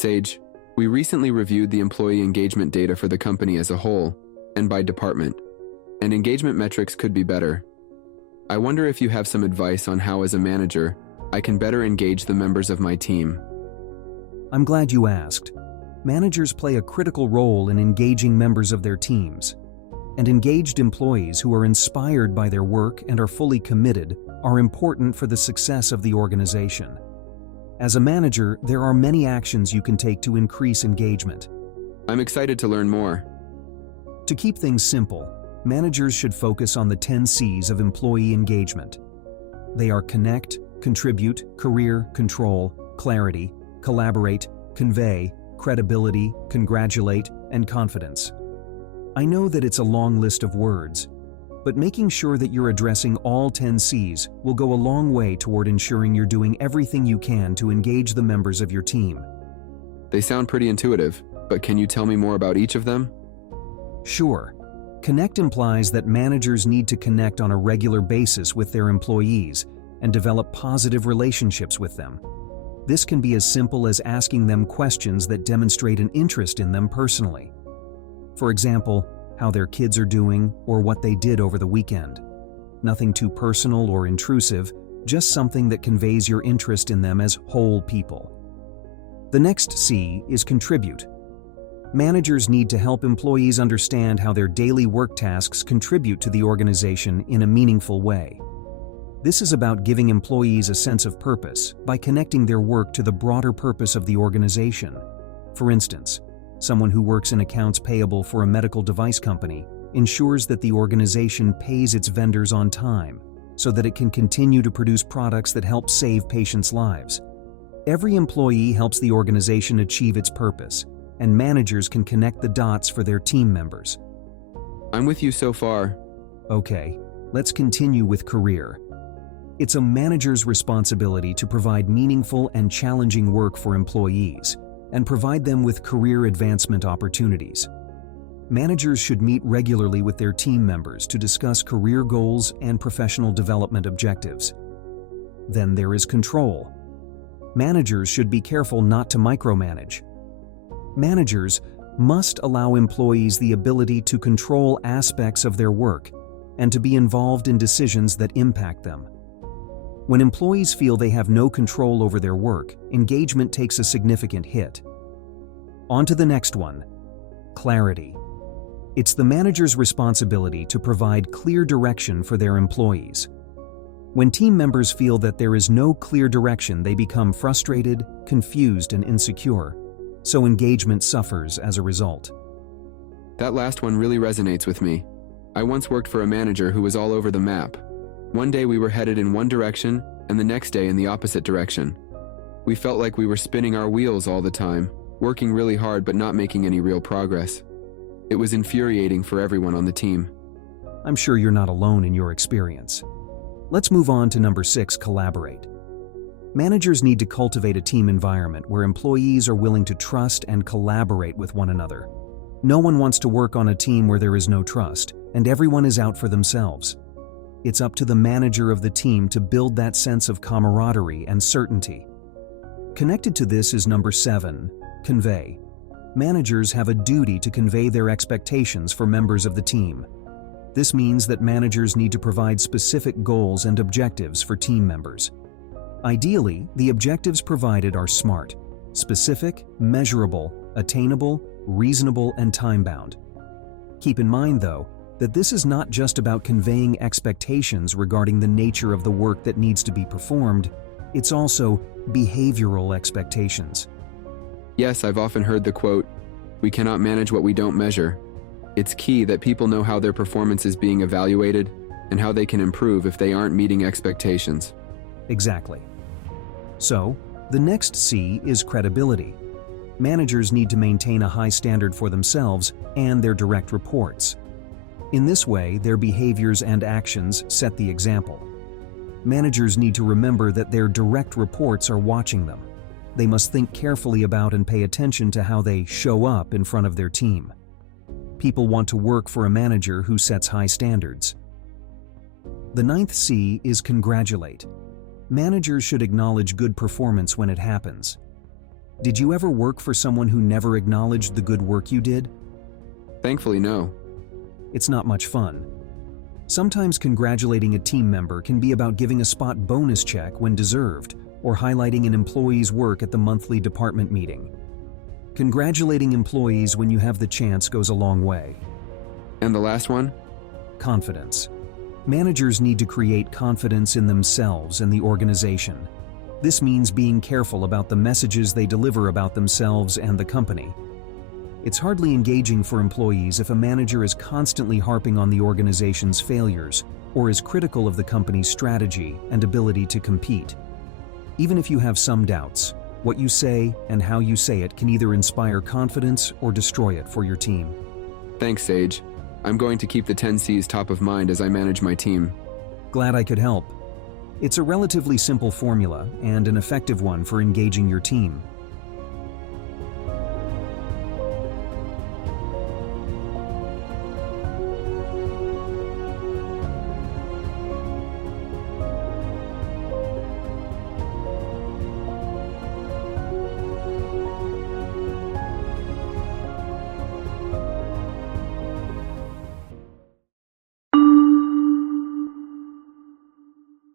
Sage, we recently reviewed the employee engagement data for the company as a whole, and by department, and engagement metrics could be better. I wonder if you have some advice on how, as a manager, I can better engage the members of my team. I'm glad you asked. Managers play a critical role in engaging members of their teams, and engaged employees who are inspired by their work and are fully committed are important for the success of the organization. As a manager, there are many actions you can take to increase engagement. I'm excited to learn more. To keep things simple, managers should focus on the 10 C's of employee engagement. They are connect, contribute, career, control, clarity, collaborate, convey, credibility, congratulate, and confidence. I know that it's a long list of words, but making sure that you're addressing all 10 C's will go a long way toward ensuring you're doing everything you can to engage the members of your team. They sound pretty intuitive, but can you tell me more about each of them? Sure. Connect implies that managers need to connect on a regular basis with their employees and develop positive relationships with them. This can be as simple as asking them questions that demonstrate an interest in them personally. For example, how their kids are doing or what they did over the weekend. Nothing too personal or intrusive, just something that conveys your interest in them as whole people. The next C is contribute. Managers need to help employees understand how their daily work tasks contribute to the organization in a meaningful way. This is about giving employees a sense of purpose by connecting their work to the broader purpose of the organization. For instance, someone who works in accounts payable for a medical device company ensures that the organization pays its vendors on time so that it can continue to produce products that help save patients' lives. Every employee helps the organization achieve its purpose, and managers can connect the dots for their team members. I'm with you so far. Okay, let's continue with career. It's a manager's responsibility to provide meaningful and challenging work for employees and provide them with career advancement opportunities. Managers should meet regularly with their team members to discuss career goals and professional development objectives. Then there is control. Managers should be careful not to micromanage. Managers must allow employees the ability to control aspects of their work and to be involved in decisions that impact them. When employees feel they have no control over their work, engagement takes a significant hit. On to the next one, clarity. It's the manager's responsibility to provide clear direction for their employees. When team members feel that there is no clear direction, they become frustrated, confused, and insecure, so engagement suffers as a result. That last one really resonates with me. I once worked for a manager who was all over the map. One day we were headed in one direction, and the next day in the opposite direction. We felt like we were spinning our wheels all the time, working really hard but not making any real progress. It was infuriating for everyone on the team. I'm sure you're not alone in your experience. Let's move on to number 6, collaborate. Managers need to cultivate a team environment where employees are willing to trust and collaborate with one another. No one wants to work on a team where there is no trust, and everyone is out for themselves. It's up to the manager of the team to build that sense of camaraderie and certainty. Connected to this is number 7, convey. Managers have a duty to convey their expectations for members of the team. This means that managers need to provide specific goals and objectives for team members. Ideally, the objectives provided are SMART: specific, measurable, attainable, reasonable, and time-bound. Keep in mind, though, that this is not just about conveying expectations regarding the nature of the work that needs to be performed, it's also behavioral expectations. Yes, I've often heard the quote, "We cannot manage what we don't measure." It's key that people know how their performance is being evaluated and how they can improve if they aren't meeting expectations. Exactly. So, the next C is credibility. Managers need to maintain a high standard for themselves and their direct reports. In this way, their behaviors and actions set the example. Managers need to remember that their direct reports are watching them. They must think carefully about and pay attention to how they show up in front of their team. People want to work for a manager who sets high standards. The 9th C is congratulate. Managers should acknowledge good performance when it happens. Did you ever work for someone who never acknowledged the good work you did? Thankfully, no. It's not much fun. Sometimes congratulating a team member can be about giving a spot bonus check when deserved, or highlighting an employee's work at the monthly department meeting. Congratulating employees when you have the chance goes a long way. And the last one? Confidence. Managers need to create confidence in themselves and the organization. This means being careful about the messages they deliver about themselves and the company. It's hardly engaging for employees if a manager is constantly harping on the organization's failures or is critical of the company's strategy and ability to compete. Even if you have some doubts, what you say and how you say it can either inspire confidence or destroy it for your team. Thanks, Sage. I'm going to keep the 10 C's top of mind as I manage my team. Glad I could help. It's a relatively simple formula and an effective one for engaging your team.